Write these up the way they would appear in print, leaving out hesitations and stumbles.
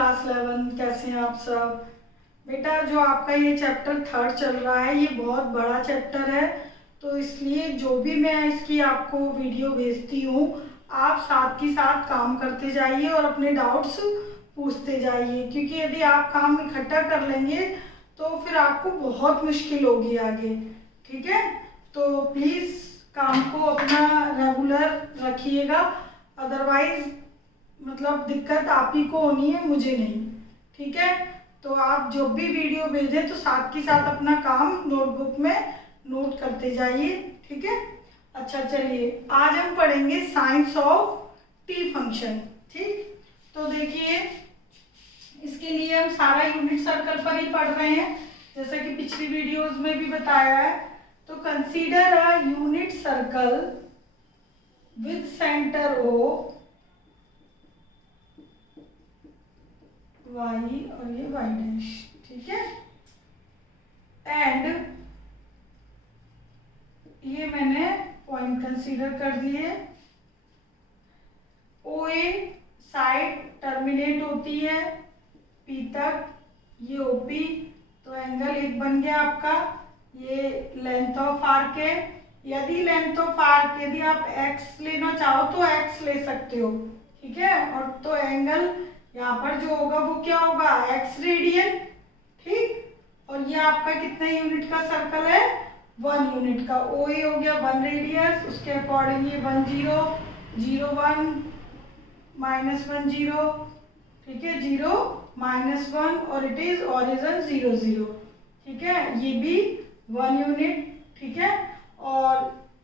Class 11, कैसे हैं आप सब? बेटा जो आपका ये चैप्टर 3 चल रहा है, ये बहुत बड़ा चैप्टर है, तो इसलिए जो भी मैं इसकी आपको वीडियो भेजती हूँ, आप साथ के साथ काम करते जाइए और अपने डाउट्स पूछते जाइए, क्योंकि यदि आप काम इकट्ठा कर लेंगे तो फिर आपको बहुत मुश्किल होगी आगे। ठीक है, तो प्लीज़ काम को अपना रेगुलर रखिएगा, अदरवाइज मतलब दिक्कत आप ही को होनी है, मुझे नहीं। ठीक है, तो आप जो भी वीडियो भेजें तो साथ के साथ अपना काम नोटबुक में नोट करते जाइए। ठीक है, अच्छा चलिए आज हम पढ़ेंगे साइंस ऑफ टी फंक्शन। ठीक, तो देखिए इसके लिए हम सारा यूनिट सर्कल पर ही पढ़ रहे हैं, जैसा कि पिछली वीडियोस में भी बताया है। तो consider a unit circle with centre O Y और ये वाई डैश। ठीक है, एंड ये मैंने पॉइंट कंसीडर कर लिए। ओ ए साइड टर्मिनेट होती है पी तक, ये ओपी, तो एंगल एक बन गया आपका। ये लेंथ ऑफ आर्क है, यदि लेंथ ऑफ आर्क यदि आप एक्स लेना चाहो तो एक्स ले सकते हो। ठीक है, और तो एंगल यहाँ पर जो होगा वो क्या होगा, एक्स रेडियन। ठीक, और ये आपका कितने यूनिट का सर्कल है, 1 यूनिट का। ओ ए हो गया 1 रेडियस, उसके अकॉर्डिंग ये 1 0 0 1 -1 0। ठीक है, 0 -1 और इट इज ओरिजिन 0 0। ठीक है, ये भी 1 यूनिट। ठीक है, और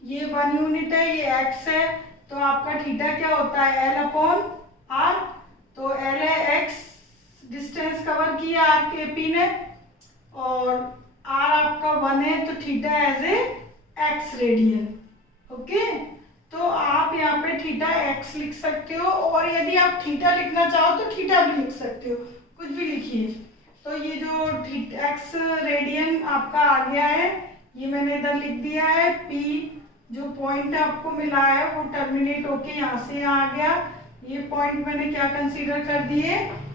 ये 1 यूनिट है, ये एक्स है, तो आपका थीटा क्या होता है, एल अपॉन आर। तो एल है एक्स, डिस्टेंस कवर किया आर के पी ने, और आर आपका 1 है, तो theta as A X radian. Okay, तो आप यहाँ पे थीटा एक्स लिख सकते हो, और यदि आप थीटा लिखना चाहो तो थीटा भी लिख सकते हो, कुछ भी लिखिए। तो ये जो एक्स रेडियन आपका आ गया है, ये मैंने इधर लिख दिया है। पी जो पॉइंट आपको मिला है वो टर्मिनेट होके यहाँ से यहाँ आ गया। ये पॉइंट मैंने क्या कंसीडर कर दिए,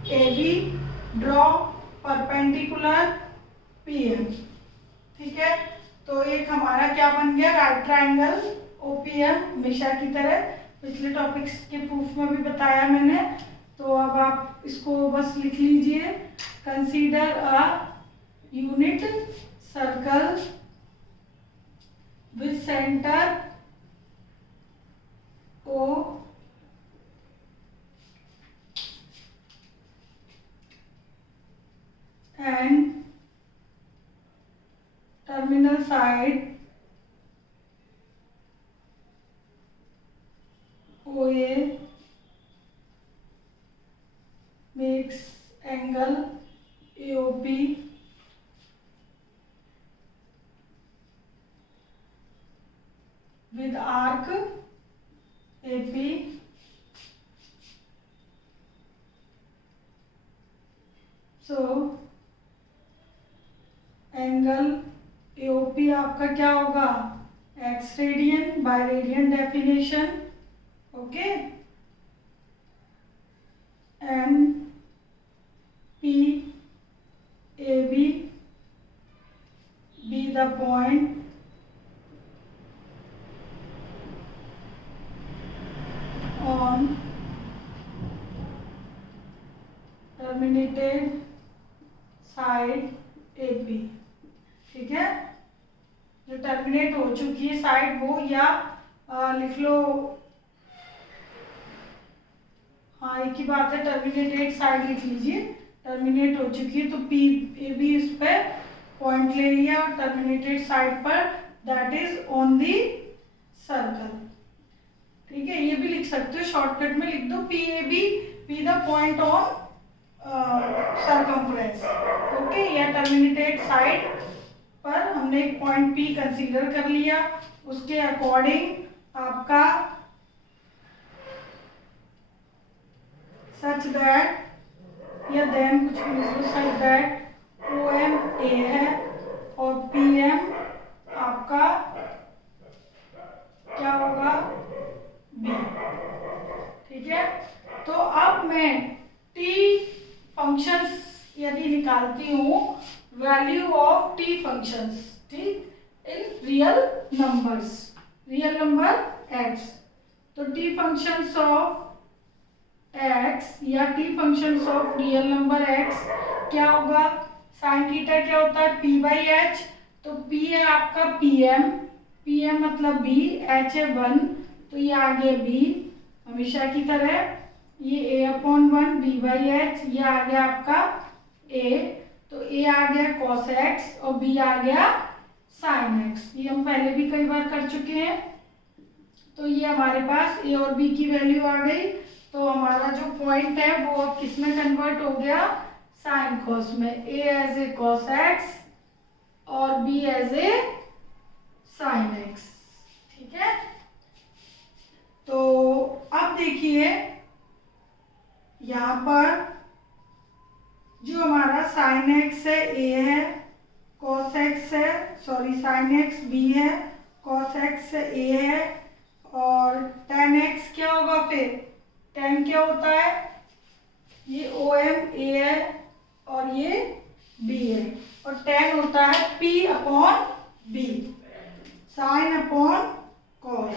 A B, draw perpendicular P M. ठीक है, तो एक हमारा क्या बन गया, राइट ट्राइंगल ओपीएम, हमेशा की तरह पिछले टॉपिक्स के प्रूफ में भी बताया मैंने। तो अब आप इसको बस लिख लीजिए, consider a unit circle with centre O and terminal side OA makes angle AOP with arc AP so angle AOP आपका क्या होगा, x radian by radian definition. Okay, and P A B be the point on terminated side A P. ठीक है, जो terminate हो चुकी है side वो, या लिख लो, हाँ एक ही बात है, टर्मिनेटेड साइड लिख लीजिए, टर्मिनेट हो चुकी है तो पी ए बी इस पे पॉइंट ले लिया, और टर्मिनेटेड साइड पर that is on the circle. ठीक है, ये भी लिख सकते हो, शॉर्टकट में लिख दो P A B be the point on circumference. Okay, या टर्मिनेटेड साइड पर हमने एक पॉइंट पी कंसीडर कर लिया, उसके अकॉर्डिंग आपका सच दैट या देन कुछ भी लिख लो, such that O M A है और पी एम आपका क्या होगा, बी। ठीक है, तो अब मैं टी फंक्शंस यदि निकालती हूँ, वैल्यू ऑफ टी फंक्शंस, ठीक, इन रियल नंबर एक्स, तो टी फंक्शंस ऑफ एक्स या T functions of real number x क्या होगा, साइन थीटा क्या होता है, पी बाई एच, तो पी है आपका पीएम मतलब बी, एच है 1, तो ये आ गया बी हमेशा की तरह, ये ए अपॉन 1 बी बाई एच, ये आ गया आपका ए, तो ए आ गया कॉस एक्स और बी आ गया साइन एक्स, ये हम पहले भी कई बार कर चुके हैं। तो ये हमारे पास ए और बी की वैल्यू आ गई, तो हमारा जो पॉइंट है वो अब किस में कन्वर्ट हो गया, साइन कॉस में, a as a cos x और b as a sine x, ठीक है। तो अब देखिए यहाँ पर जो हमारा साइन एक्स है ए है, कॉस एक्स है, सॉरी साइन एक्स बी है, कॉस एक्स ए है, और टेन एक्स क्या होगा, फिर टेन क्या होता है, ये ओ एम ए है और ये बी है, और टेन होता है p upon b, sine upon cos,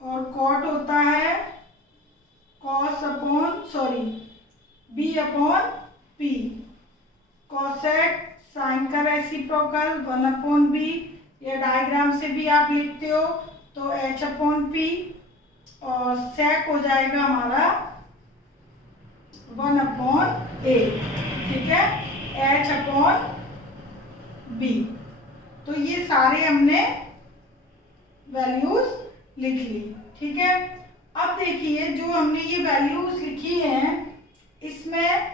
और कॉट होता है cos upon sorry b upon p, cosec sine का रेसिप्रोकल 1 अपॉन बी, या डायग्राम से भी आप लिखते हो तो एच अपॉन पी, और सेक हो जाएगा हमारा 1 अपॉन ए, ठीक है, एच अपॉन बी। तो ये सारे हमने वैल्यूज लिख ली, ठीक है। अब देखिए जो हमने ये वैल्यूज लिखी हैं, इसमें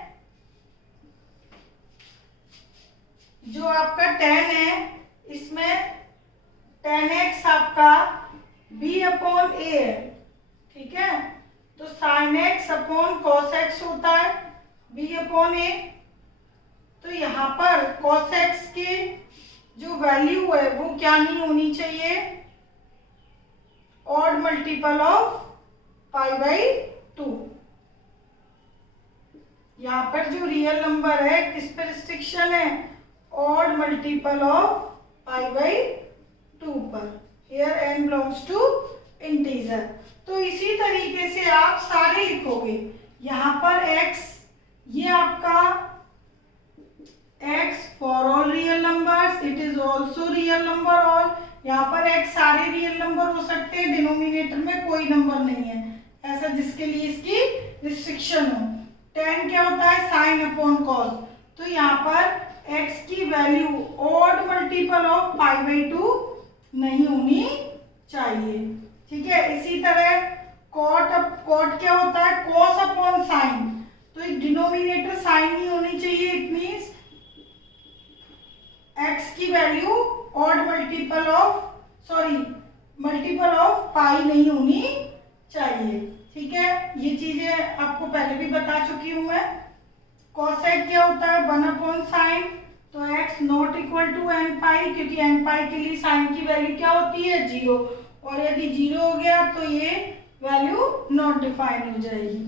जो आपका टेन है, इसमें टेन एक्स आपका बी अपॉन ए है, ठीक है, तो sine x upon cos x होता है बी अपॉन ए, तो यहाँ पर कॉस एक्स की जो वैल्यू है वो क्या नहीं होनी चाहिए, odd multiple of pi by 2। यहाँ पर जो रियल नंबर है किस पर रिस्ट्रिक्शन है, odd multiple of pi by 2 पर, here n belongs to integer. तो इसी तरीके से आप सारे लिखोगे, यहाँ पर x, ये आपका x for all real numbers, it is also real number all, यहाँ पर x सारे रियल नंबर हो सकते हैं, डिनोमिनेटर में कोई नंबर नहीं है ऐसा जिसके लिए इसकी रिस्ट्रिक्शन हो। 10 क्या होता है, साइन अपॉन कॉस, तो यहाँ पर x की value odd multiple of pi by 2 नहीं होनी चाहिए, ठीक है। इसी तरह कॉट क्या होता है, कॉस अपॉन साइन, तो डिनोमिनेटर साइन नहीं होनी चाहिए, इट मींस x की वैल्यू ऑड मल्टीपल ऑफ पाई नहीं होनी चाहिए, ठीक है। ये चीजें आपको पहले भी बता चुकी हूं मैं। कॉसेक क्या होता है, 1 अपॉन साइन, तो x not equal to n pi, क्योंकि एन पाई के लिए साइन की वैल्यू क्या होती है, 0, और यदि 0 हो गया तो ये वैल्यू नॉट डिफाइंड हो जाएगी।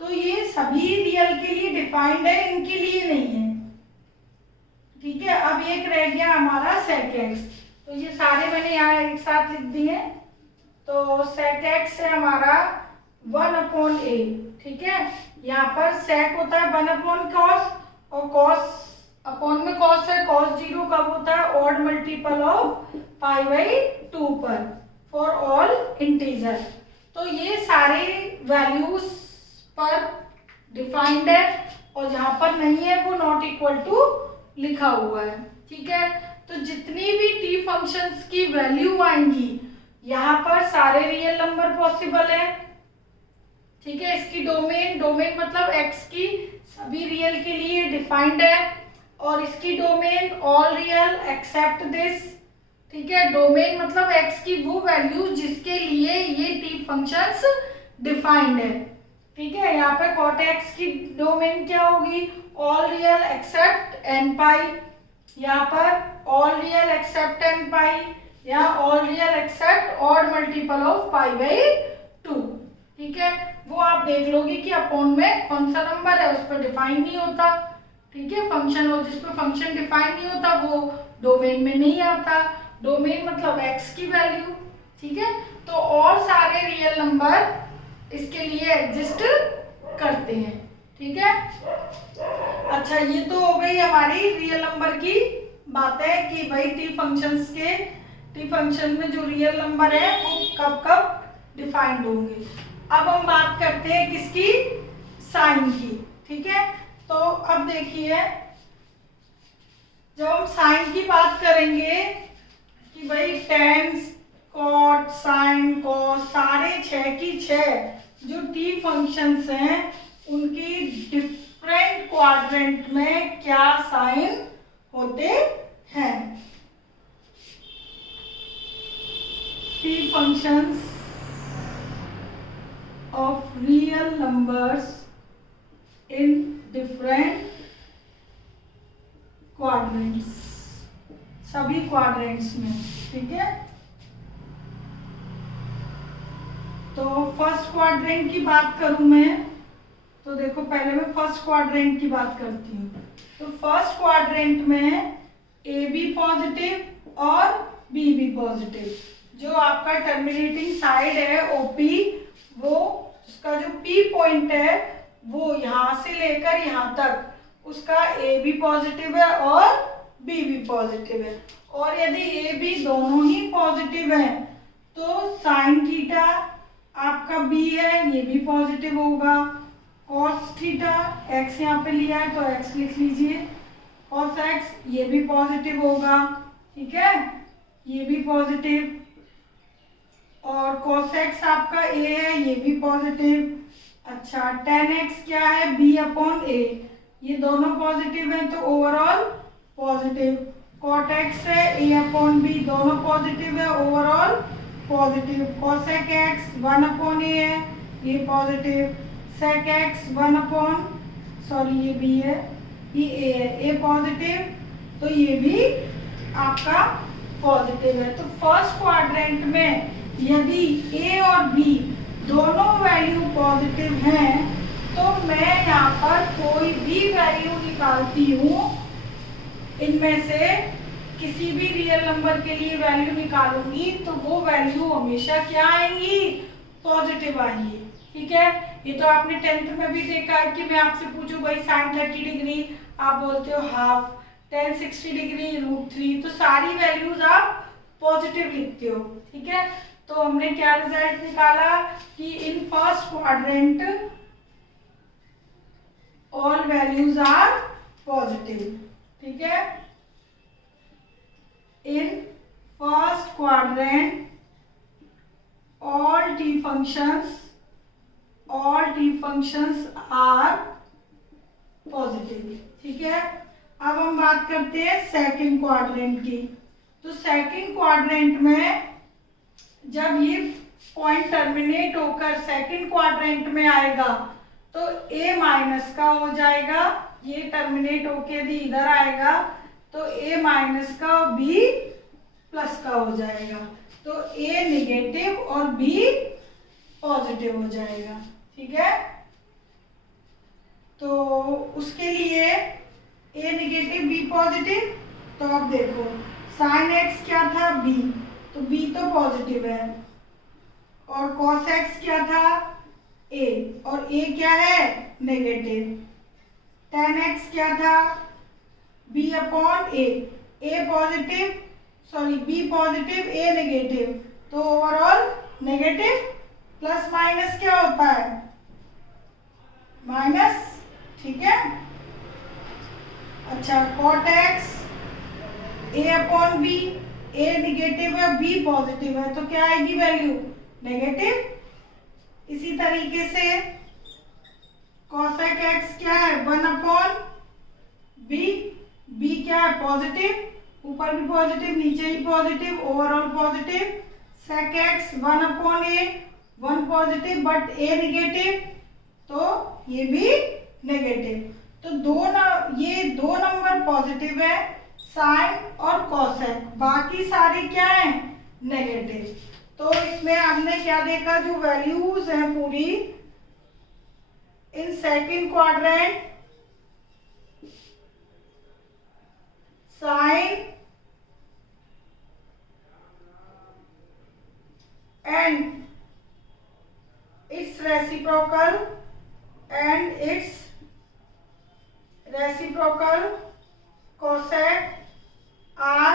तो ये सभी रियल के लिए डिफाइंड है, इनके लिए नहीं है, ठीक है। अब एक रह गया हमारा सेक एक्स, तो ये सारे मैंने यहाँ एक साथ लिख दिए। तो सेक एक्स है हमारा 1 अपॉन ए, ठीक है। यहाँ पर सेक होता है 1 अपॉन कॉस, और कॉस अपॉन में कॉस है, कॉस 0 कब होता है, odd multiple of pi by 2 पर, फॉर ऑल इंटीजर। तो ये सारे वैल्यूज पर डिफाइंड है, और जहां पर नहीं है वो नॉट इक्वल टू लिखा हुआ है, ठीक है। तो जितनी भी टी फंक्शंस की वैल्यू आएंगी यहाँ पर सारे रियल नंबर पॉसिबल है, ठीक है। इसकी डोमेन मतलब x की सभी रियल के लिए डिफाइंड है, और इसकी domain all real except this, ठीक है। डोमेन मतलब x की वो वैल्यू जिसके लिए ये टी फंक्शंस डिफाइंड है, ठीक है। यहाँ पे कॉट एक्स की डोमेन क्या होगी, all real except n pi, यहाँ पर all real except n pi, या all real except odd multiple of pi by 2, ठीक ठीक है, वो आप देख लोगे कि अपॉन में कौन सा नंबर है, उस पर डिफाइन नहीं होता। ठीक है, फंक्शन और जिस पर फंक्शन डिफाइन नहीं होता वो डोमेन में नहीं आता। डोमेन मतलब एक्स की वैल्यू। ठीक है, तो और सारे रियल नंबर इसके लिए एग्जिस्ट करते हैं। ठीक है, अच्छा ये तो हो गई हमारी रियल नंबर की बातें कि भाई टी फंक्शन में जो रियल नंबर है वो कब कब डिफाइंड होंगे। अब हम बात करते हैं किसकी, साइन की। ठीक है, तो अब देखिए जब हम साइन की बात करेंगे कि भाई टेन, कॉट, साइन, कॉस सारे 6 की 6 जो टी फंक्शंस हैं उनकी डिफरेंट क्वाड्रेंट में क्या साइन होते हैं। T functions of real numbers in different quadrants, सभी क्वाड्रेंट्स में। ठीक है, तो फर्स्ट क्वाड्रेंट की बात करूं मैं तो देखो पहले मैं फर्स्ट क्वाड्रेंट की बात करती हूँ। तो फर्स्ट क्वाड्रेंट में ए बी पॉजिटिव और बी भी पॉजिटिव। जो आपका टर्मिनेटिंग साइड है ओपी, वो उसका जो पी पॉइंट है वो यहाँ से लेकर यहाँ तक उसका ए भी पॉजिटिव है और बी भी पॉजिटिव है। और यदि ए बी दोनों ही पॉजिटिव है तो साइन थीटा आपका बी है ये भी पॉजिटिव होगा। कॉस थीटा एक्स यहाँ पे लिया है तो एक्स लिख लीजिए, कॉस एक्स ये भी पॉजिटिव होगा। ठीक है, ये भी पॉजिटिव। और कॉस एक्स आपका ए है ये भी पॉजिटिव। अच्छा, टेन एक्स क्या है, बी अपॉन ए, ये दोनों पॉजिटिव हैं तो ओवरऑल पॉजिटिव। कॉट एक्स है ए अपॉन बी, दोनों पॉजिटिव है overall positive. Cosec x 1 upon a है ये positive. Sec x 1 upon, sorry ये बी है ये ए है, ए पॉजिटिव तो ये भी आपका पॉजिटिव है। तो फर्स्ट क्वाड्रेंट में यदि ए और बी दोनों वैल्यू पॉजिटिव हैं तो मैं यहाँ पर कोई भी वैल्यू निकालती हूँ, इनमें से किसी भी रियल नंबर के लिए वैल्यू निकालूंगी तो वो वैल्यू हमेशा क्या आएंगी, पॉजिटिव आएंगी। ठीक है, ये तो आपने 10th में भी देखा है कि मैं आपसे पूछूं भाई sin 30 डिग्री, आप बोलते हो हाफ, tan 60 डिग्री √3, तो सारी वैल्यूज आप पॉजिटिव लिखते हो। ठीक है, तो हमने क्या रिजल्ट निकाला कि in first quadrant all values are positive. ठीक है, in first quadrant all t functions are positive। ठीक है, अब हम बात करते हैं सेकंड क्वाड्रेंट की। तो सेकंड क्वाड्रेंट में जब ये पॉइंट टर्मिनेट होकर सेकंड क्वाड्रेंट में आएगा तो a माइनस का हो जाएगा, ये टर्मिनेट होके यदि इधर आएगा तो a माइनस का b प्लस का हो जाएगा, तो a नेगेटिव और b पॉजिटिव हो जाएगा। ठीक है, तो उसके लिए a नेगेटिव b पॉजिटिव, तो अब देखो sin x क्या था b, तो b तो पॉजिटिव है, और cos x क्या था a, और a क्या है नेगेटिव। tan x क्या था b upon a positive, sorry b positive a negative, तो ओवरऑल नेगेटिव। प्लस माइनस क्या होता है, माइनस। ठीक है, अच्छा cot x a upon b, a negative है b पॉजिटिव है तो क्या आएगी वैल्यू, नेगेटिव। इसी तरीके से cosec x क्या है 1 अपॉन b, b क्या है पॉजिटिव, ऊपर भी पॉजिटिव नीचे ही positive, overall positive. sec x 1 upon a, 1 positive but a negative, तो ये भी नेगेटिव। तो ये दो नंबर पॉजिटिव है साइन और कॉसेक, बाकी सारे क्या हैं नेगेटिव। तो इसमें हमने क्या देखा, जो वैल्यूज हैं पूरी in second quadrant sine and its reciprocal and its reciprocal cosec are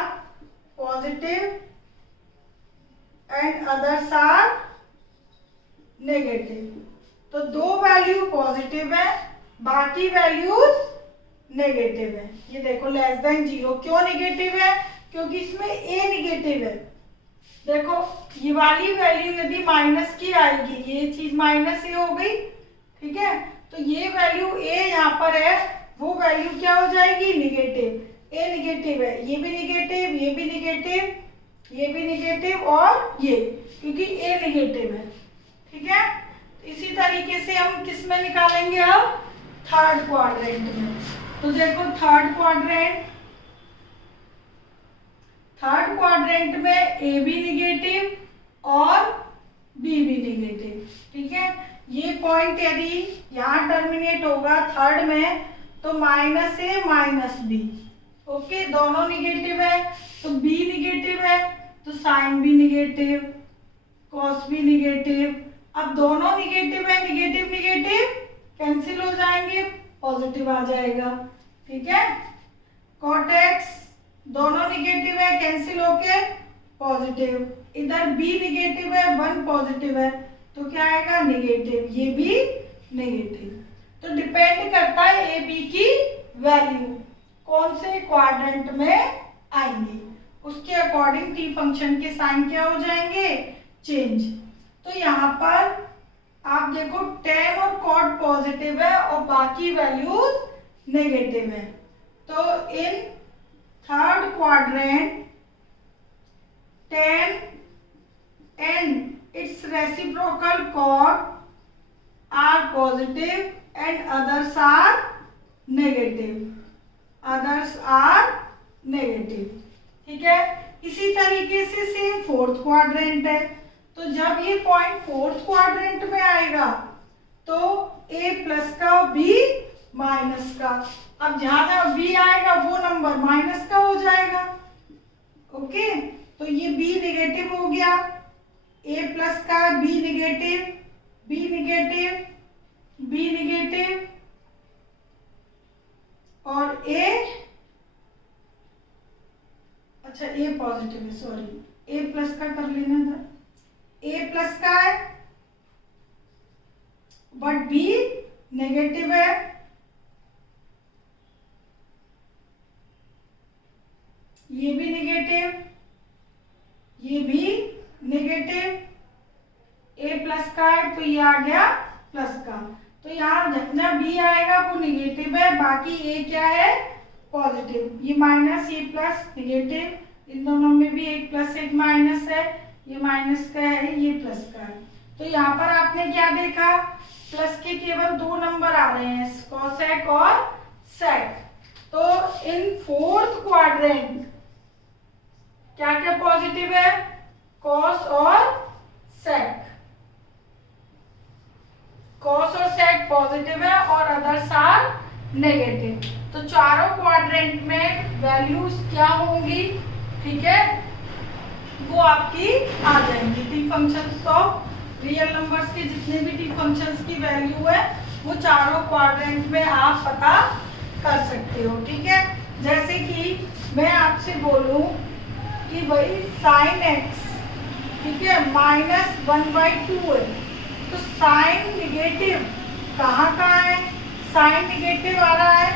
positive and others are negative। तो दो वैल्यू पॉजिटिव है, बाकी वैल्यूज नेगेटिव है। ये देखो लेस देन 0, क्यों नेगेटिव है, क्योंकि इसमें ए नेगेटिव है। देखो ये वाली वैल्यू यदि माइनस की आएगी, ये चीज माइनस ए हो गई, ठीक है, तो ये वैल्यू ए यहाँ पर है, वो वैल्यू क्या हो जाएगी, निगेटिव। ए निगेटिव है, ये भी निगेटिव, ये भी निगेटिव, ये भी निगेटिव और ये, क्योंकि ए निगेटिव है, ठीक है। इसी तरीके से हम किस में निकालेंगे, अब थर्ड क्वाड्रेंट में। तो देखो थर्ड क्वाड्रेंट में ए भी निगेटिव और बी भी निगेटिव, ठीक है। ये पॉइंट यदि यहाँ टर्मिनेट होगा थर्ड में तो माइनस ए माइनस बी, ओके, दोनों निगेटिव है, तो बी निगेटिव है तो साइन भी निगेटिव, कॉस भी निगेटिव। अब दोनों निगेटिव है, निगेटिव निगेटिव कैंसिल हो जाएंगे, पॉजिटिव आ जाएगा, ठीक है। कॉट एक्स दोनों निगेटिव है, कैंसिल होके पॉजिटिव। इधर बी निगेटिव है, 1 पॉजिटिव है, तो क्या आएगा, नेगेटिव, ये भी नेगेटिव। तो डिपेंड करता है ए बी की वैल्यू कौन से क्वाड्रेंट में आएंगे, उसके अकॉर्डिंग टी फंक्शन के साइन क्या हो जाएंगे, चेंज। तो यहाँ पर आप देखो tan और cot पॉजिटिव है और बाकी वैल्यूज नेगेटिव है। तो in third quadrant tan and its reciprocal cot are positive and others are negative, ठीक है। इसी तरीके से सेम फोर्थ क्वाड्रेंट है, तो जब ये पॉइंट फोर्थ क्वाड्रेंट में आएगा तो ए प्लस का बी माइनस का, अब जहां जहां बी आएगा वो नंबर माइनस का हो जाएगा, ओके। तो ये बी नेगेटिव हो गया, ए प्लस का b negative, b negative, b negative और ए, अच्छा ए पॉजिटिव है, सॉरी, ए प्लस का कर लेना था, ए प्लस का है बट बी नेगेटिव है, ये भी नेगेटिव, ये भी नेगेटिव, ए प्लस का है तो ये आ गया प्लस का। तो यहाँ जितना बी आएगा वो नेगेटिव है, बाकी ए क्या है, पॉजिटिव। ये माइनस, ये प्लस, नेगेटिव, इन दोनों में भी एक प्लस एक माइनस है, ये माइनस का है, ये प्लस का है। तो यहाँ पर आपने क्या देखा, प्लस के केवल 2 नंबर आ रहे हैं, कॉसेक और सेक। तो इन फोर्थ क्वाड्रेंट क्या क्या पॉजिटिव है, कॉस और सेक, कॉस और सेक पॉजिटिव है और अदर्स आर नेगेटिव। तो चारों क्वाड्रेंट में वैल्यूज क्या होंगी, ठीक है, वो आपकी आ जाएंगी। T functions of real numbers के जितने भी टी फंक्शंस की वैल्यू है वो चारों क्वाड्रेंट में आप पता कर सकते हो, ठीक है। जैसे कि मैं आपसे बोलूं कि भाई साइन एक्स, ठीक है, -1/2 है, तो साइन निगेटिव कहाँ है, साइन निगेटिव आ रहा है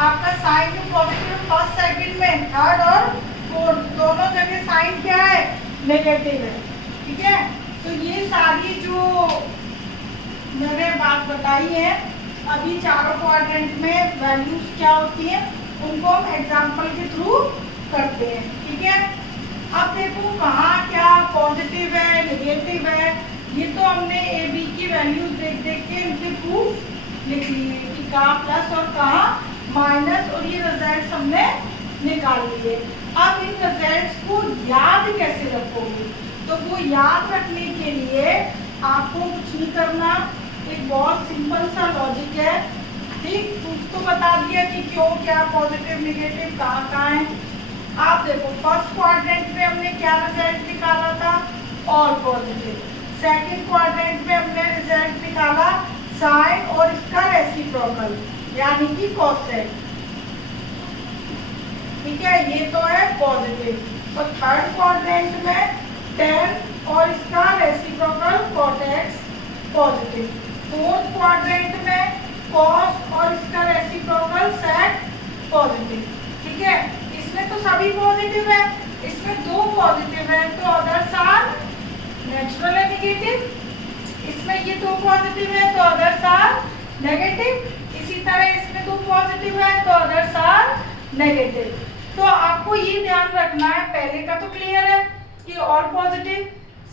आपका, साइन में पॉजिटिव फर्स्ट सेकंड में, थर्ड और फोर्थ दोनों जगह साइन क्या है, नेगेटिव है, ठीक है। तो ये सारी जो मैंने बात बताई है अभी चारों क्वाड्रेंट में वैल्यूज क्या होती हैं उनको हम एग्जांपल के थ्रू करते हैं, ठीक है। अब देखो कहाँ क्या पॉजिटिव है, नेगेटिव है, ये तो हमने ए बी की वैल्यूज देख देख के इनके प्रूफ लिख लिए कि कहाँ प्लस और कहाँ माइनस, और ये रिजल्ट हमने निकाल लिए। अब इन रिजल्ट्स को याद कैसे रखोगे, तो वो याद रखने के लिए आपको कुछ नहीं करना, एक बहुत सिंपल सा लॉजिक है। ठीक, उसको बता दिया कि क्यों, क्या, पॉजिटिव निगेटिव कहाँ कहाँ है। आप देखो फर्स्ट क्वाड्रेंट में हमने क्या रिजल्ट निकाला था, ऑल पॉजिटिव। सेकंड क्वाड्रेंट में हमने रिजल्ट निकाला साइन और इसका रेसिप्रोकल यानी कि कोसेक। ठीक है, ये तो है पॉजिटिव। तो थर्ड क्वाड्रेंट में tan और इसका reciprocal cot x positive. Fourth quadrant में cos और इसका रेसिप्रोकल sec पॉजिटिव। ठीक है, इसमें तो सभी पॉजिटिव है, इसमें दो पॉजिटिव है तो अदर्स आर नेचुरल है नेगेटिव। इसमें ये दो पॉजिटिव है तो अदर्स आर नेगेटिव। इसी तरह इसमें दो पॉजिटिव है तो अदर्स आर नेगेटिव। तो आपको ये ध्यान रखना है, पहले का तो क्लियर है कि ऑल पॉजिटिव,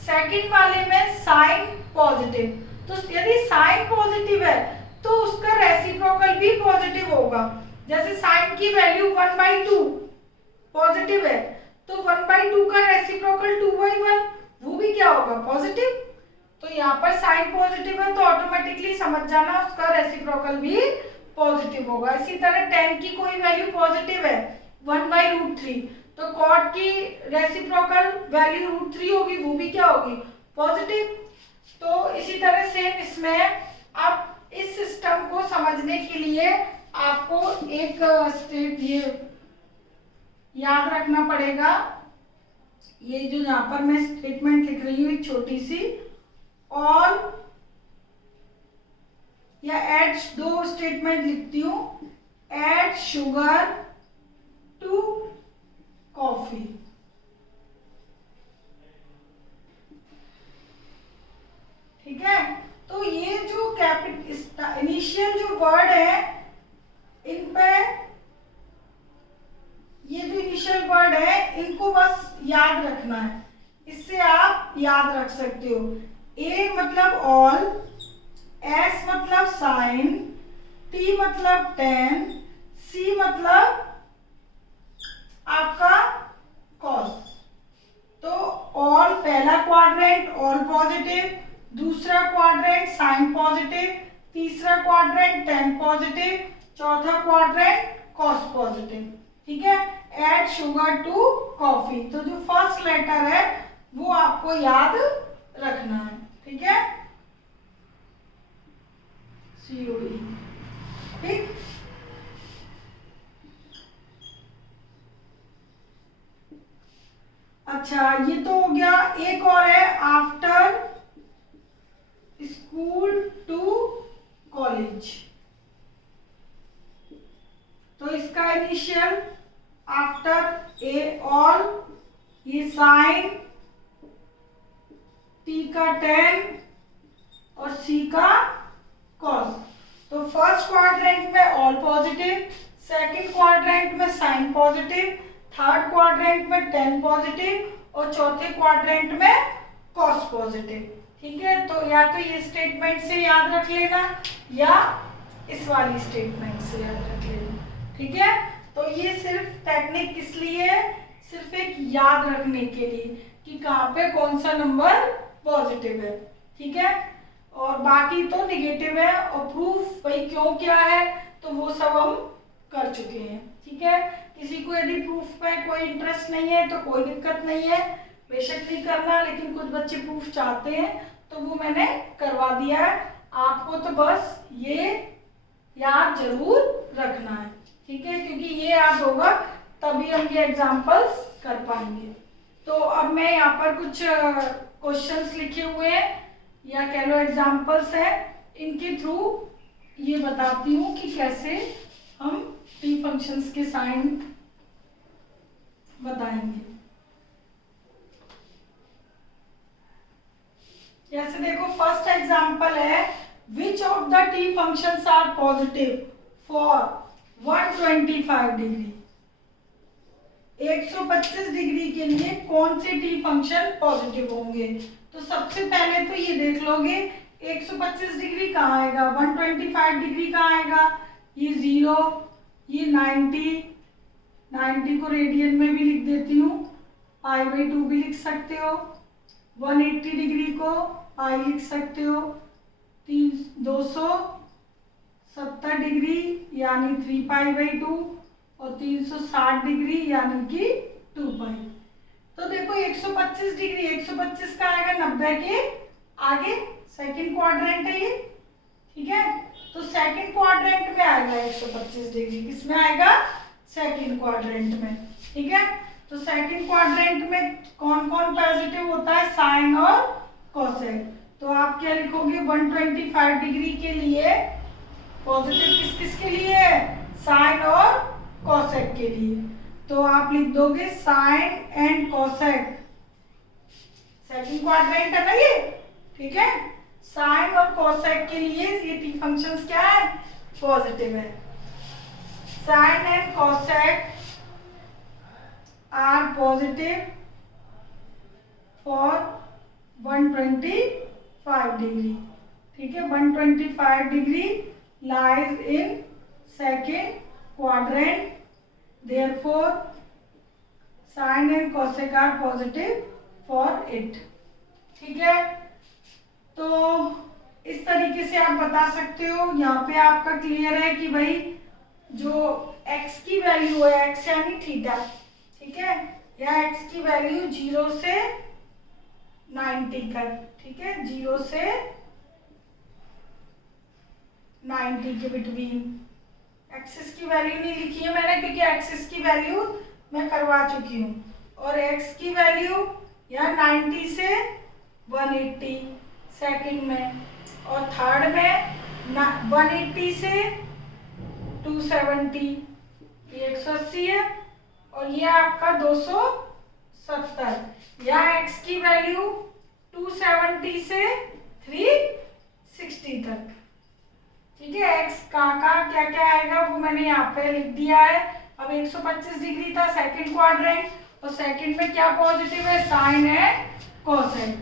सेकंड वाले में साइन पॉजिटिव। तो यदि साइन पॉजिटिव है तो उसका रेसिप्रोकल भी पॉजिटिव होगा। जैसे साइन की वैल्यू 1/2 पॉजिटिव है तो 1/2 का रेसिप्रोकल 2/1 वो भी क्या होगा, पॉजिटिव। तो यहाँ पर साइन पॉजिटिव है तो ऑटोमेटिकली समझ जाना उसका रेसिप्रोकल भी पॉजिटिव होगा। इसी तरह tan की कोई वैल्यू पॉजिटिव है 1/√3 तो cot की रेसिप्रोकल वैल्यू √3 होगी, वो भी क्या होगी, पॉजिटिव। तो इसी तरह सेम इसमें। अब इस सिस्टम को समझने के लिए आपको एक स्टेट ये याद रखना पड़ेगा। ये जो यहाँ पर मैं स्टेटमेंट लिख रही हूँ एक छोटी सी, ऑल या ऐड, दो स्टेटमेंट लिखती हूँ, ऐड शुगर टू कॉफी। ठीक है, तो ये जो इनिशियल जो वर्ड है इन पे, ये जो इनिशियल वर्ड है इनको बस याद रखना है, इससे आप याद रख सकते हो। ए मतलब ऑल, एस मतलब साइन, टी मतलब tan, सी मतलब आपका कॉस। तो ऑल पहला क्वाड्रेंट ऑल पॉजिटिव, दूसरा क्वाड्रेंट साइन पॉजिटिव, तीसरा क्वाड्रेंट tan पॉजिटिव, चौथा क्वाड्रेंट कॉस पॉजिटिव। ठीक है, ऐड शुगर टू कॉफी। तो जो फर्स्ट लेटर है वो आपको याद रखना है। ठीक है, COE। ठीक, अच्छा ये तो हो गया। एक और है आफ्टर स्कूल टू कॉलेज। तो इसका इनिशियल आफ्टर ए ऑल, ये साइन, टी का tan और सी का कॉस। तो फर्स्ट क्वाड्रेंट में ऑल पॉजिटिव, सेकंड क्वाड्रेंट में साइन पॉजिटिव, थर्ड क्वाड्रेंट में tan पॉजिटिव और चौथे क्वाड्रेंट में कॉस पॉजिटिव। ठीक है, तो या तो ये स्टेटमेंट से याद रख लेना या इस वाली स्टेटमेंट से याद रख लेना। ठीक है, तो ये सिर्फ टेक्निक किस लिए है, सिर्फ एक याद रखने के लिए कि कहाँ पे कौन सा नंबर पॉजिटिव है। ठीक है, और बाकी तो निगेटिव है और प्रूफ भाई क्यों क्या है तो वो सब हम कर चुके हैं। ठीक है, किसी को यदि प्रूफ में कोई इंटरेस्ट नहीं है तो कोई दिक्कत नहीं है, बेशक नहीं करना, लेकिन कुछ बच्चे प्रूफ चाहते हैं तो वो मैंने करवा दिया है। आपको तो बस ये याद जरूर रखना है। ठीक है, क्योंकि ये याद होगा तभी हम ये एग्जाम्पल्स कर पाएंगे। तो अब मैं यहाँ पर कुछ क्वेश्चंस लिखे हुए हैं या कह लो एग्जाम्पल्स हैं, इनके थ्रू ये बताती हूँ कि कैसे हम टी फंक्शंस के साइन बताएंगे। जैसे देखो फर्स्ट एग्जाम्पल है, which of the T functions are positive for 125 degree. 125 degree के लिए कौन से टी फंक्शन पॉजिटिव होंगे। तो सबसे पहले तो ये देख लोगे 125 डिग्री कहाँ आएगा, 125 डिग्री कहाँ आएगा, ये 0, ये 90 को रेडियन में भी लिख देती हूँ, π/2 भी लिख सकते हो। 180 डिग्री को पाई लिख सकते हो, 270 डिग्री यानी 3 पाई बाई 2 और 360 डिग्री यानी कि 2 पाई। तो देखो 125 डिग्री, 125 का आएगा 90 के आगे, सेकंड क्वाड्रेंट है ये, ठीक है। तो सेकंड क्वाड्रेंट में आएगा 125 डिग्री, किसमें आएगा? सेकंड क्वाड्रेंट में, ठीक है। तो सेकंड क्वाड्रेंट में कौन कौन पॉजिटिव होता है? साइन और कोसेक। तो आप क्या लिखोगे? 125 डिग्री के लिए पॉजिटिव किस किस के लिए है? साइन और कोसेक के लिए। तो आप लिख दोगे sine and cosec, second quadrant है ना ये, ठीक है। साइन और कोसेक के लिए ये टी फंक्शंस क्या है? पॉजिटिव है। Sine and cosec are positive for 125 degree, ठीक है। 125 degree lies in second quadrant, therefore sine and cosec are positive for it, ठीक है। तो इस तरीके से आप बता सकते हो। यहाँ पे आपका क्लियर है कि भाई जो x की वैल्यू है, x यानी थीटा, ठीक है, या x की वैल्यू 0 से 90 तक, ठीक है, 0 से 90 के बिटवीन। एक्सिस की वैल्यू नहीं लिखी है मैंने क्योंकि एक्सिस की वैल्यू मैं करवा चुकी हूँ, और x की वैल्यू या 90 से 180 सेकंड में, और थर्ड में 180 से 270, ये 180 है, और ये आपका 270, या x की वैल्यू 270 से 360 तक, ठीक है। x का क्या क्या आएगा वो मैंने यहाँ पे लिख दिया है। अब 125 डिग्री था सेकंड क्वाड्रेंट, और सेकंड में क्या पॉजिटिव है? साइन है कोसेक।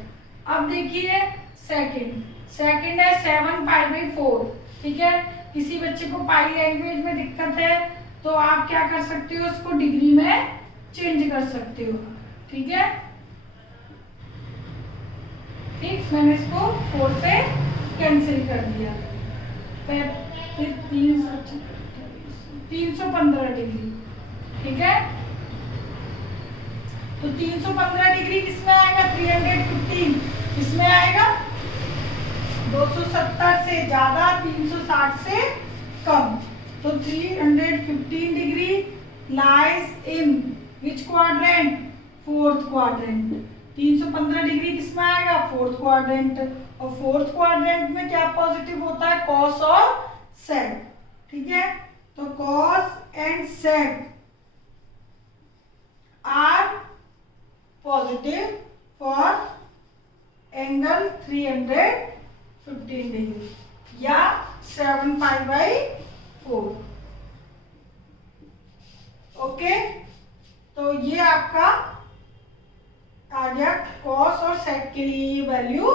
अब देखिए सेकंड है 7 पाई बाई 4, ठीक है। किसी बच्चे को पाई लैंग्वेज में दिक्कत है तो आप क्या कर सकते हो? उसको डिग्री में चेंज कर सकते हो, ठीक है। ठीक, मैंने इसको 4 से कैंसिल कर दिया, फिर 315 डिग्री, ठीक है। तो 315 डिग्री किसमें आएगा? 315 किसमें आएगा? 270 से ज्यादा, 360 से कम। तो 315 डिग्री लाइज इन विच क्वाड्रेंट? Fourth quadrant. 315 डिग्री किसमें आएगा? Fourth quadrant. और फोर्थ क्वाड्रेंट में क्या पॉजिटिव होता है? कॉस और सेक, ठीक है। तो cos and sec are positive for angle 315 degree या 7 पाई बाई 4, ओके। तो ये आपका आ गया कॉस और सेक के लिए ये वैल्यू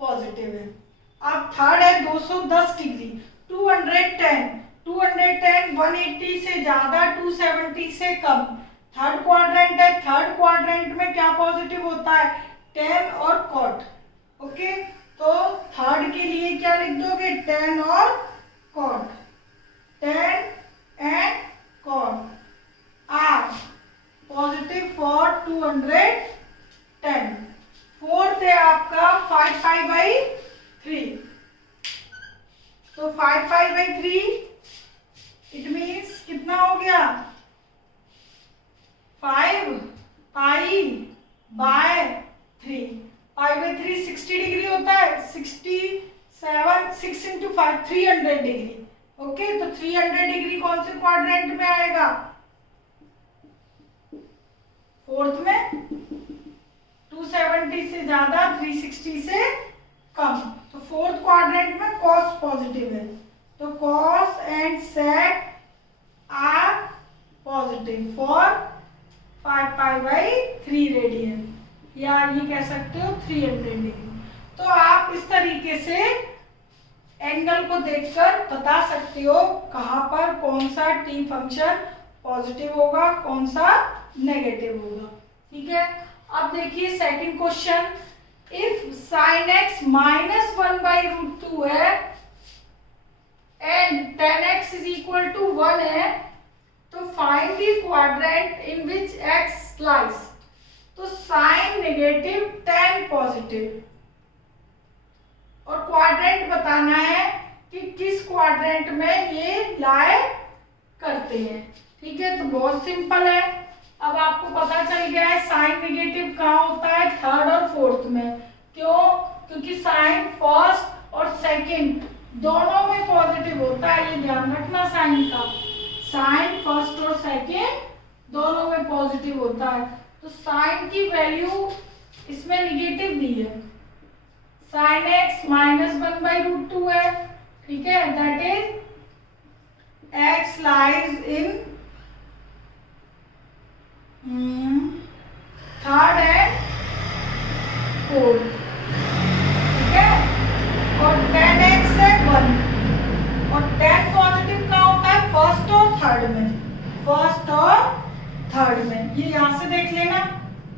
पॉजिटिव है। अब थर्ड है 210 डिग्री, 210 180 से ज्यादा, 270 से कम। थर्ड क्वाड्रेंट है, थर्ड क्वाड्रेंट में क्या पॉजिटिव होता है? टेन और कॉट, ओके। तो थर्ड के लिए क्या लिख दोगे? टेन और cot, tan and cot are positive for 210। Fourth है आपका 5 पाई बाई 3, तो 5 पाई बाई 3 इट मीन्स कितना हो गया? 5 pi by 3, pi by 3 60 degree होता है, 67 6 इंटू 5 300 डिग्री, ओके। तो 300 डिग्री कौन से क्वाड्रेंट में आएगा? फोर्थ में। 270 से ज्यादा, 360 से कम, तो फोर्थ क्वाड्रेंट में कॉस पॉजिटिव है। तो cos and sec are positive for 5 pi by 3 radian, या ये कह सकते हो 300 डिग्री। तो आप इस तरीके से एंगल को देखकर बता सकते हो कहाँ पर कौन सा टी फंक्शन पॉजिटिव होगा, कौन सा नेगेटिव होगा, ठीक है। अब देखिए second question, if sine x -1/√2 है and tan x is equal to 1 है, तो find the quadrant in which x lies. तो साइन नेगेटिव tan पॉजिटिव, और क्वाड्रेंट बताना है कि किस क्वाड्रेंट में ये लाए करते हैं। ठीक है, तो बहुत सिंपल है। अब आपको पता चल गया है साइन नेगेटिव कहाँ होता है, थर्ड और फोर्थ में। क्यों? क्योंकि साइन फर्स्ट और सेकंड दोनों में पॉजिटिव होता है, ये ध्यान रखना। साइन का साइन फर्स्ट और सेकंड दोनों में पॉजिटिव होता है। तो साइन की वैल्यू इसमें निगेटिव दी है, साइन एक्स -1/√2 है। ठीक है, that is x lies in third and fourth. ठीक है, और tan x है 1, और tan पॉजिटिव कहाँ होता है, फर्स्ट और थर्ड में। फर्स्ट और थर्ड में, ये यहां से देख लेना,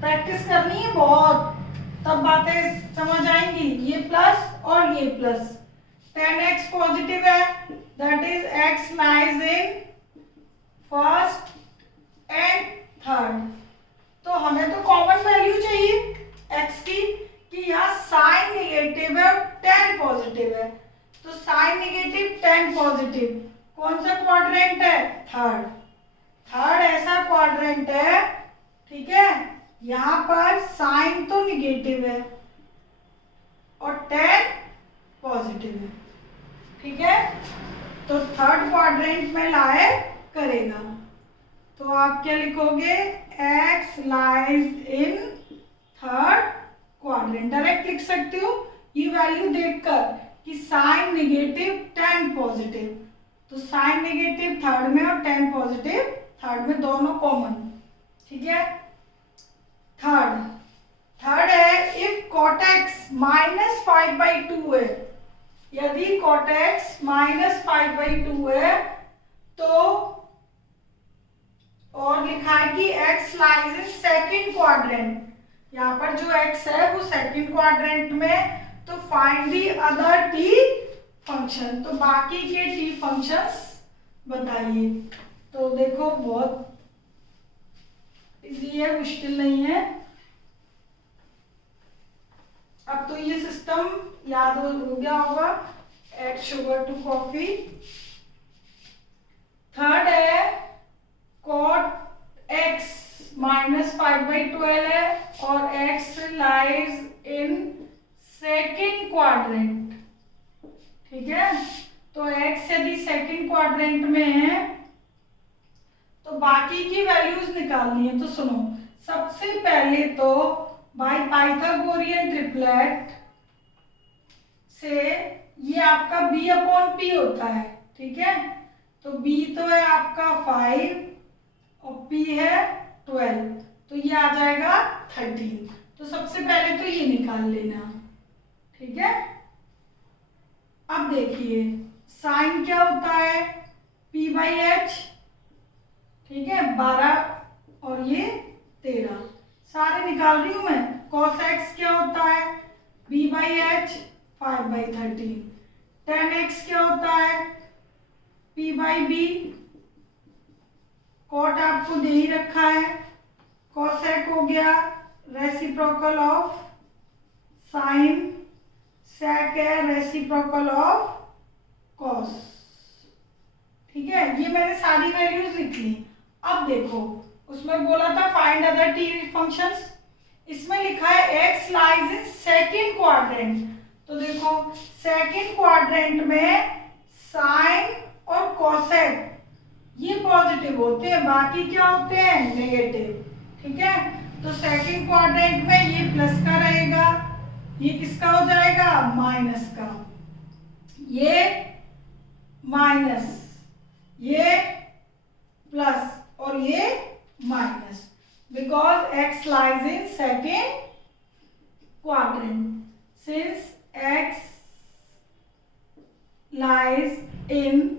प्रैक्टिस करनी है बहुत, तब बातें समझ आएंगी। ये प्लस और ये प्लस, tan x पॉजिटिव है, that is x lies in first and third. तो हमें तो कॉमन वैल्यू चाहिए x की, कि यहाँ साइन नेगेटिव है और tan पॉजिटिव है। तो साइन नेगेटिव tan पॉजिटिव कौन सा क्वाड्रेंट है, थर्ड। थर्ड ऐसा क्वाड्रेंट है, ठीक है, यहाँ पर साइन तो निगेटिव है और tan पॉजिटिव है। ठीक है, तो थर्ड क्वाड्रेंट में लाए करेगा। तो आप क्या लिखोगे, x lies in third quadrant. Direct लिख सकते हो ये वैल्यू देखकर कि साइन नेगेटिव tan पॉजिटिव, तो साइन नेगेटिव थर्ड में और tan पॉजिटिव थर्ड में, दोनों कॉमन। ठीक है, थर्ड है इफ cot x -5/2 है। यदि cot x -5/2 है तो, और लिखा है कि x lies in second quadrant, यहाँ पर जो x है वो सेकंड क्वाड्रेंट में, तो find the other t function. तो बाकी के t फंक्शंस बताइए। तो देखो बहुत इजी है, मुश्किल नहीं है। अब तो ये सिस्टम याद हो गया होगा, add sugar to coffee. Third है cot x -5/12 है और x lies in second quadrant. ठीक है, तो x यदि सेकंड क्वाड्रेंट में है तो बाकी की वैल्यूज निकालनी है। तो सुनो, सबसे पहले तो बाय पाइथागोरियन ट्रिपलेट से ये आपका b/p होता है। ठीक है, तो b तो है आपका 5 और p है 12, तो ये आ जाएगा 13। तो सबसे पहले तो ये निकाल लेना। ठीक है, अब देखिए साइन क्या होता है, p/h। ठीक है, 12 और ये 13, सारे निकाल रही हूं मैं। cos x क्या होता है, b/h 5/13। tan x क्या होता है, p/b। cot आपको दे ही रखा है, cosec हो गया रेसिप्रोकल ऑफ साइन, sec है रेसिप्रोकल ऑफ cos। ठीक है, ये मैंने सारी वैल्यूज लिख ली। अब देखो उसमें बोला था फाइंड अदर टी फंक्शंस, इसमें लिखा है x lies in second quadrant. तो देखो सेकंड क्वाड्रेंट में साइन और कोसेक ये पॉजिटिव होते हैं, बाकी क्या होते हैं, नेगेटिव। ठीक है, तो सेकंड क्वाड्रेंट में ये प्लस का रहेगा, ये किसका हो जाएगा, माइनस का, ये माइनस, ये प्लस और ये minus, because x lies in second quadrant. Since x lies in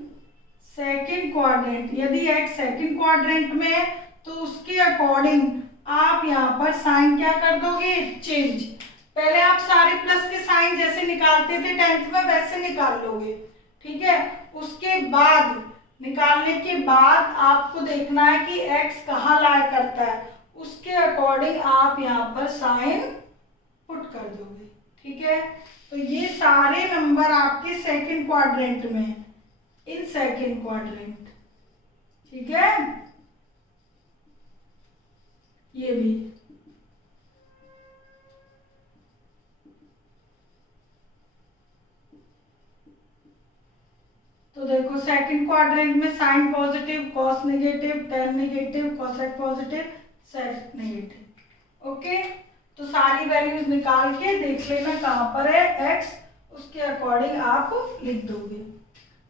second quadrant, यदि x सेकेंड क्वाड्रेंट में है तो उसके अकॉर्डिंग आप यहाँ पर साइन क्या कर दोगे, चेंज। पहले आप सारे प्लस के साइन जैसे निकालते थे 10th में वैसे निकाल लोगे, ठीक है। उसके बाद निकालने के बाद आपको देखना है कि x कहाँ लाई करता है, उसके अकॉर्डिंग आप यहाँ पर साइन पुट कर दोगे, ठीक है। तो ये सारे नंबर आपके सेकंड क्वाड्रेंट में, इन सेकंड क्वाड्रेंट, ठीक है। ये भी तो देखो सेकंड क्वाड्रेंट में sine positive, cos negative, tan negative, cosec positive, sec negative. Okay, तो सारी वैल्यूज निकाल के देख लेना कहाँ पर है x, उसके अकॉर्डिंग आप लिख दोगे।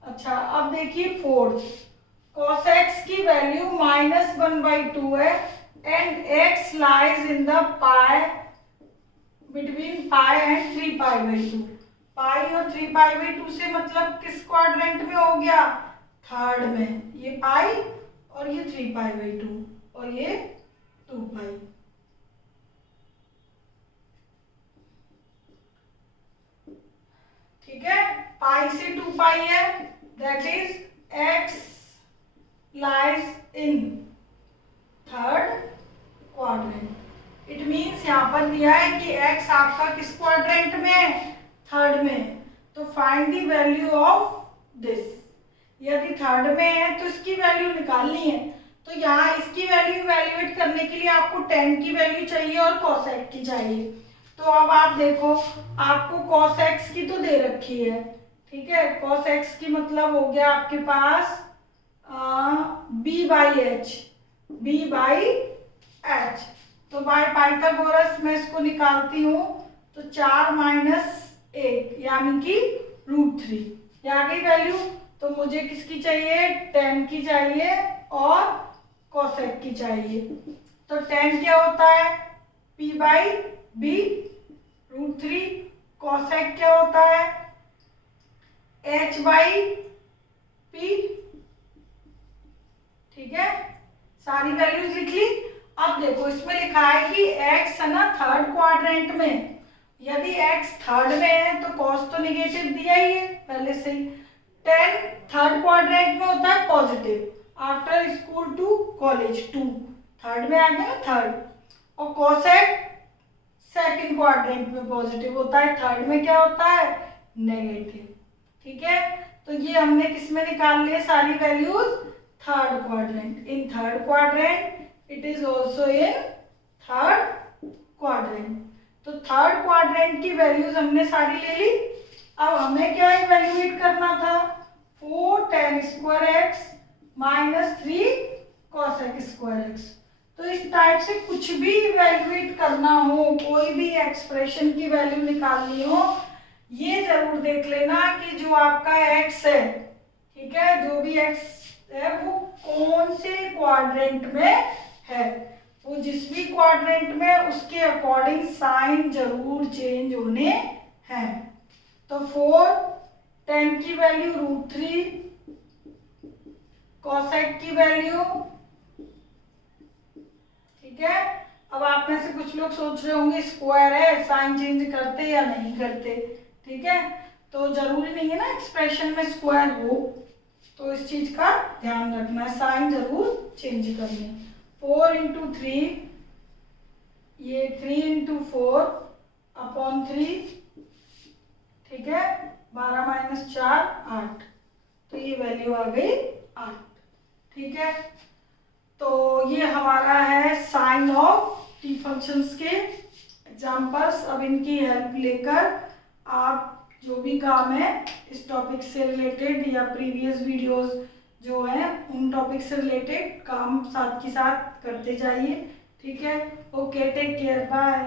अच्छा, अब देखिए फोर्थ, cos x की वैल्यू -1/2 है and x lies in the pi between pi and 3π/2। Pi और 3π/2 से मतलब किस क्वाड्रेंट में हो गया, थर्ड में। ये पाई और ये 3π/2 और ये 2π। ठीक है, पाई से 2π है, that is x lies in third quadrant. It means यहाँ पर दिया है कि x आपका किस क्वाड्रेंट में है, थर्ड में। तो find the value of this. यदि थर्ड में है तो इसकी वैल्यू निकालनी है। तो यहाँ इसकी वैल्यू इवैल्यूएट करने के लिए आपको tan की वैल्यू चाहिए और cosec की चाहिए। तो अब आप देखो, आपको cos x की तो दे रखी है, ठीक है। cos x की मतलब हो गया आपके पास b/h, b/h। तो बाय पाइथागोरस मैं इसको निकालती हूँ, तो 4 - 1 यानी कि √3 ये आ गई वैल्यू। तो मुझे किसकी चाहिए, tan की चाहिए और cosec की चाहिए। तो tan क्या होता है, p/b √3, cosec क्या होता है, h/p। ठीक है, सारी वैल्यूज लिख ली। अब देखो इसमें लिखा है कि x है ना थर्ड क्वाड्रेंट में। यदि x थर्ड में है तो cos तो निगेटिव दिया ही है पहले से ही। tan थर्ड क्वाड्रेंट में होता है positive, after school to college 2 third में आ गया ना थर्ड। और cosec सेकंड क्वाड्रेंट में पॉजिटिव होता है, थर्ड में क्या होता है, नेगेटिव। ठीक है, तो ये हमने किसमें निकाल लिए सारी values, third quadrant. In third quadrant it is also in third quadrant. तो थर्ड क्वाड्रेंट की वैल्यूज हमने सारी ले ली। अब हमें क्या इवैल्यूएट करना था, 4 tan square x -3 cosec square x। तो इस टाइप से कुछ भी इवैल्यूएट करना हो, कोई भी एक्सप्रेशन की वैल्यू निकालनी हो, ये जरूर देख लेना कि जो आपका x है, ठीक है, जो भी x है वो कौन से क्वाड्रेंट में है। वो जिस भी क्वाड्रेंट में उसके अकॉर्डिंग साइन जरूर चेंज होने हैं। तो 4 tan की वैल्यू √3, cosec की वैल्यू, ठीक है। अब आप में से कुछ लोग सोच रहे होंगे स्क्वायर है, साइन चेंज करते या नहीं करते, ठीक है। तो जरूरी नहीं है ना एक्सप्रेशन में स्क्वायर हो, तो इस चीज का ध्यान रखना है, साइन जरूर चेंज करनी। 4 × 3, ये 3 × 4/3, ठीक है, 12 - 4 8। तो ये वैल्यू आ गई 8, ठीक है। तो ये हमारा है साइन ऑफ टी फंक्शंस के एग्जांपल्स। अब इनकी हेल्प लेकर आप जो भी काम है इस टॉपिक से रिलेटेड या प्रीवियस वीडियोस जो हैं उन टॉपिक से रिलेटेड काम साथ के साथ करते जाइए, ठीक है। Okay, take care, bye.